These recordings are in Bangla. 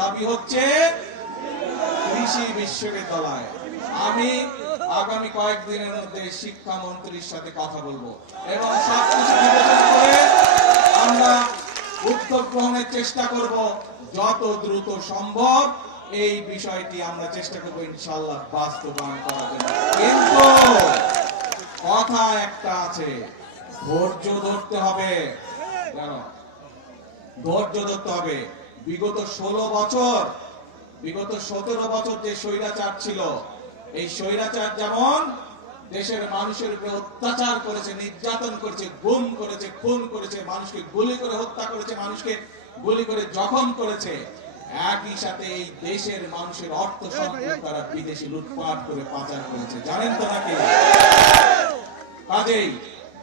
দাবি হচ্ছে কৃষি বিশ্ববিদ্যালয়। আমি আগামী কয়েকদিনের মধ্যে শিক্ষামন্ত্রীর সাথে কথা বলবো এবং সবকিছু বিবেচনা করে আমরা উদ্যোগ গ্রহণের চেষ্টা করব। যত দ্রুত সম্ভব এই বিষয়টি আমরা চেষ্টা করব ইনশাআল্লাহ বাস্তবায়ন করার জন্য। কিন্তু কথা একটা আছে, ধৈর্য ধরতে হবে। জানো, ধৈর্য ধরতে হবে। বিগত 17 বছর যে স্বৈরাচার ছিল, এই স্বৈরাচার যেমন দেশের মানুষের উপরে অত্যাচার করেছে, নির্যাতন করেছে, গুম করেছে, খুন করেছে, মানুষকে গুলি করে হত্যা করেছে, মানুষকে গুলি করে জখম করেছে, একই সাথে এই দেশের মানুষের অর্থ সম্পদ তারা বিদেশে লুটপাট করে পাচার করেছে। জানেন তো নাকি? কাজেই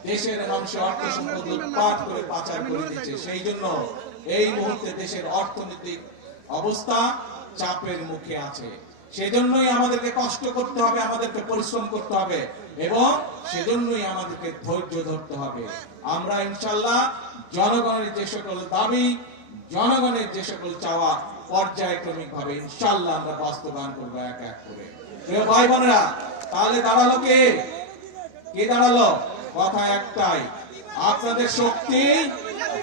দেশের মানুষের অর্থ সম্পদ লুটপাট করে পাচার করে দিচ্ছে। সেই জন্য এই মুহূর্তে দেশের অর্থনৈতিক অবস্থা চাপের মুখে আছে। সেজন্যই আমাদেরকে কষ্ট করতে হবে, আমাদেরকে পরিশ্রম করতে হবে এবং সেজন্যই আমাদেরকে ধৈর্য ধরতে হবে। আমরা ইনশাআল্লাহ জনগণের যে সকল দাবি, জনগণের যে সকল চাওয়া পর্যায়ক্রমিক ভাবে ইনশাআল্লাহ আমরা বাস্তবায়ন করবো এক এক করে। প্রিয় ভাই বোনেরা, তাহলে দাঁড়ালো কে দাঁড়ালো? কথা একটাই, আপনাদের শক্তি,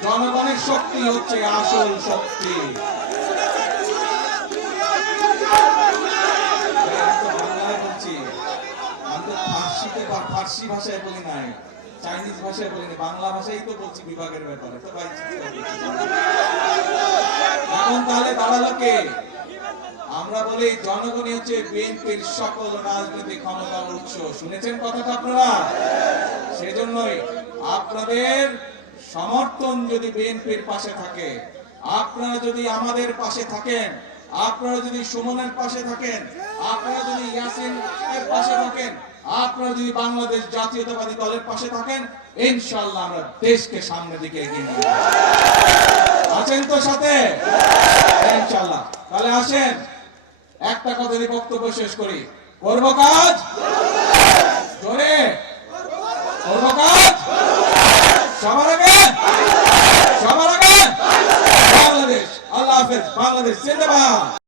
জনগণের শক্তি হচ্ছে আসল শক্তি। ফার্সি ভাষায় বলি নাই, চাইনিজ ভাষায় বলি নাই, বাংলা ভাষাই তো বলছি বিভাগের ব্যাপারে। তো ভাই এখন তাহলে দাঁড়ালো কে? আমরা বলি জনগণই হচ্ছে বিএনপির সকল রাজনৈতিক ক্ষমতার উৎস। শুনেছেন কথাটা আপনারা? সেজন্যই আপনাদের সমর্থন যদি বিএনপির পাশে থাকে, আপনারা যদি আমাদের পাশে থাকেন, আপনারা যদি সুমনের পাশে থাকেন, আপনারা যদি ইয়াসিনের পাশে থাকেন, আপনারা যদি বাংলাদেশ জাতীয়তাবাদী দলের পাশে থাকেন, ইনশাআল্লাহ আমরা দেশকে সামনের দিকে এগিয়ে নিয়ে যাব। আছেন তো সাথে? ইনশাআল্লাহ। তাহলে আসেন একটা কথা দিয়ে বক্তব্য শেষ করি। করব কাজ, জোরে করব কাজ, সবার আগে বাংলাদেশ। আল্লাহ হাফেজ। বাংলাদেশ জিন্দাবাদ।